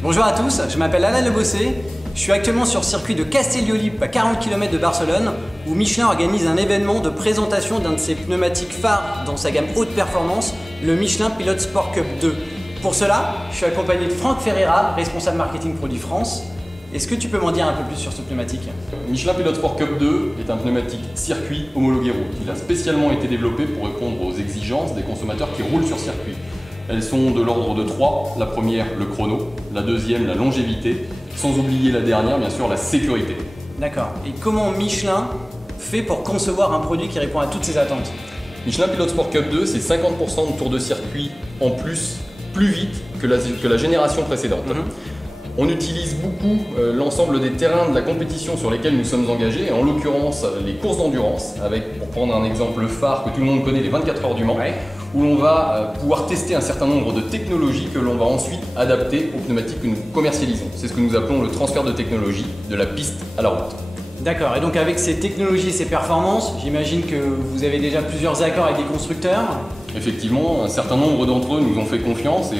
Bonjour à tous, je m'appelle Alain Lebossé. Je suis actuellement sur le circuit de Castellolí à 40 km de Barcelone où Michelin organise un événement de présentation d'un de ses pneumatiques phares dans sa gamme haute performance, le Michelin Pilot Sport Cup 2. Pour cela, je suis accompagné de Franck Ferreira, responsable marketing produit France. Est-ce que tu peux m'en dire un peu plus sur ce pneumatique? Michelin Pilot Sport Cup 2 est un pneumatique circuit homologué route. Il a spécialement été développé pour répondre aux exigences des consommateurs qui roulent sur circuit. Elles sont de l'ordre de 3. La première, le chrono. La deuxième, la longévité. Sans oublier la dernière, bien sûr, la sécurité. D'accord. Et comment Michelin fait pour concevoir un produit qui répond à toutes ces attentes? Michelin Pilot Sport Cup 2, c'est 50% de tours de circuit en plus vite que la génération précédente. On utilise beaucoup l'ensemble des terrains de la compétition sur lesquels nous sommes engagés, et en l'occurrence les courses d'endurance, avec, pour prendre un exemple phare que tout le monde connaît, les 24 heures du Mans, où l'on va pouvoir tester un certain nombre de technologies que l'on va ensuite adapter aux pneumatiques que nous commercialisons. C'est ce que nous appelons le transfert de technologie de la piste à la route. D'accord, et donc avec ces technologies et ces performances, j'imagine que vous avez déjà plusieurs accords avec des constructeurs? Effectivement, un certain nombre d'entre eux nous ont fait confiance et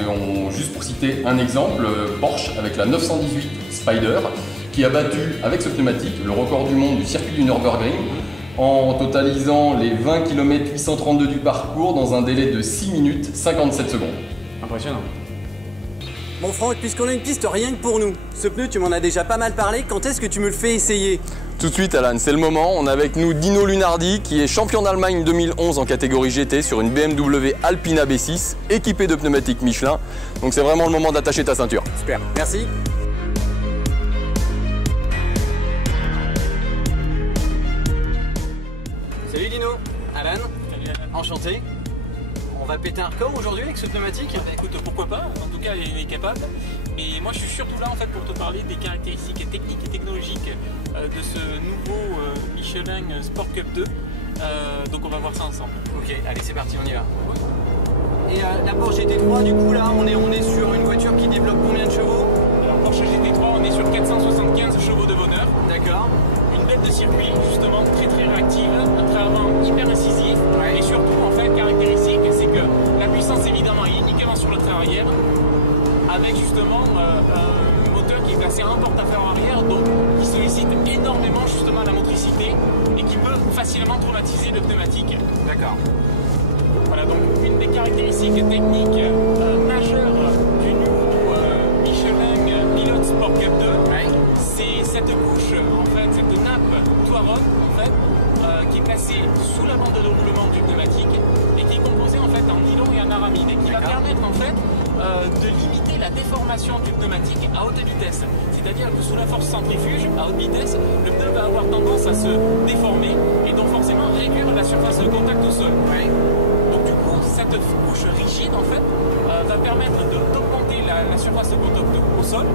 juste pour citer un exemple, Porsche avec la 918 Spider qui a battu avec ce pneumatique le record du monde du circuit du Nürburgring en totalisant les 20 km 832 du parcours dans un délai de 6 minutes 57 secondes. Impressionnant. Bon Franck, puisqu'on a une piste rien que pour nous, ce pneu tu m'en as déjà pas mal parlé, quand est-ce que tu me le fais essayer? Tout de suite Alan, c'est le moment. On a avec nous Dino Lunardi qui est champion d'Allemagne 2011 en catégorie GT sur une BMW Alpina B6 équipée de pneumatiques Michelin. Donc c'est vraiment le moment d'attacher ta ceinture. Super, merci. Salut Dino, Alan. Salut Alan. Enchanté. On va péter un record aujourd'hui avec ce pneumatique? Bah écoute, pourquoi pas, en tout cas il est capable. Mais moi je suis surtout là en fait pour te parler des caractéristiques techniques et technologiques de ce nouveau Michelin Sport Cup 2. Donc on va voir ça ensemble. Ok, allez c'est parti, on y va. Et la Porsche GT3, du coup là on est sur une voiture qui développe combien de chevaux? Alors Porsche GT3 on est sur 475 chevaux de bonheur. D'accord. Une bête de circuit justement très réactive, un train avant hyper incisif et surtout en fait caractéristique c'est que la puissance évidemment est uniquement sur le train arrière avec justement un moteur qui est placé en porte à fer arrière donc qui sollicite énormément justement la motricité et qui peut facilement traumatiser le pneumatique. D'accord. Voilà donc une des caractéristiques techniques majeures du nouveau Michelin Pilot Sport Cup 2, c'est cette couche en fait, cette nappe Touareg en fait qui est placée sous la bande de roulement du pneumatique et qui est composée en fait en nylon et en aramide et qui va permettre en fait de limiter la déformation du pneumatique à haute vitesse. C'est-à-dire que sous la force centrifuge, à haute vitesse, le pneu va avoir tendance à se déformer et donc forcément réduire la surface de contact au sol. Donc du coup, cette couche rigide en fait va permettre d'augmenter la surface de contact au sol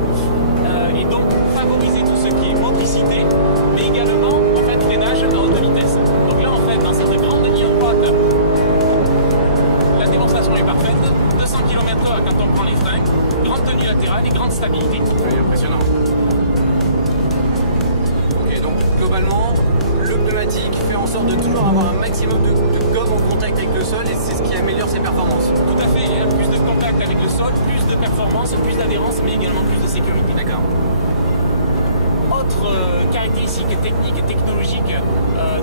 et donc favoriser tout ce qui est motricité, mais également en fait freinage à haute vitesse. Donc là en fait dans cette grande ligne droite, la démonstration est parfaite. 200 km/h quand on prend les freins, grande tenue latérale et grande stabilité. Oui, impressionnant. Ok, donc globalement, le pneumatique fait en sorte de toujours avoir un maximum de gomme en contact avec le sol et c'est ce qui améliore ses performances. Tout à fait, hein, plus de contact avec le sol, plus de performance, plus d'adhérence, mais également plus de sécurité. D'accord. Autre caractéristique technique et technologique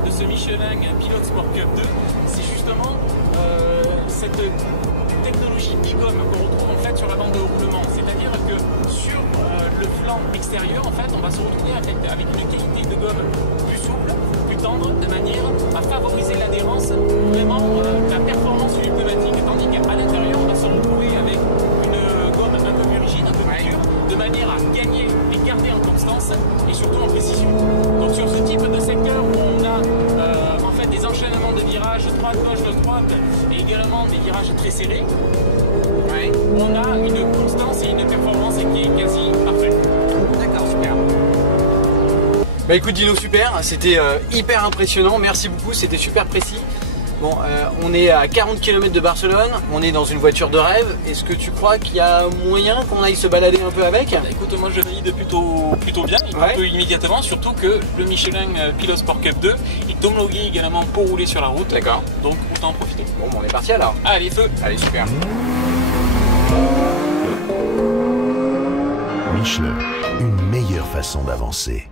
de ce Michelin Pilot Sport Cup 2, c'est justement cette technologie bigomme qu'on retrouve en fait sur la bande de roulement. C'est-à-dire que sur le flanc extérieur, en fait, on va se retrouver avec une qualité de gomme plus souple, plus tendre, de manière à favoriser l'adhérence, vraiment la performance du pneumatique. Tandis qu'à l'intérieur, on va se retrouver avec une gomme un peu plus rigide, un peu plus dure, de manière à gagner et garder en constance et surtout en précision. Donc sur ce type de secteur où on a en fait des enchaînements de virages droite-gauche, gauche-droite et également des virages très serrés, on a une constance et une performance qui est quasi parfaite. D'accord, super. Bah écoute Dino, super, c'était hyper impressionnant, merci beaucoup, c'était super précis. Bon, on est à 40 km de Barcelone, on est dans une voiture de rêve. Est-ce que tu crois qu'il y a moyen qu'on aille se balader un peu avec? Écoute, moi je valide plutôt bien, un peu immédiatement, surtout que le Michelin Pilot Sport Cup 2 est homologué également pour rouler sur la route. D'accord. Donc autant en profiter. Bon, on est parti alors. Allez, feu. Allez, super. Michelin, une meilleure façon d'avancer.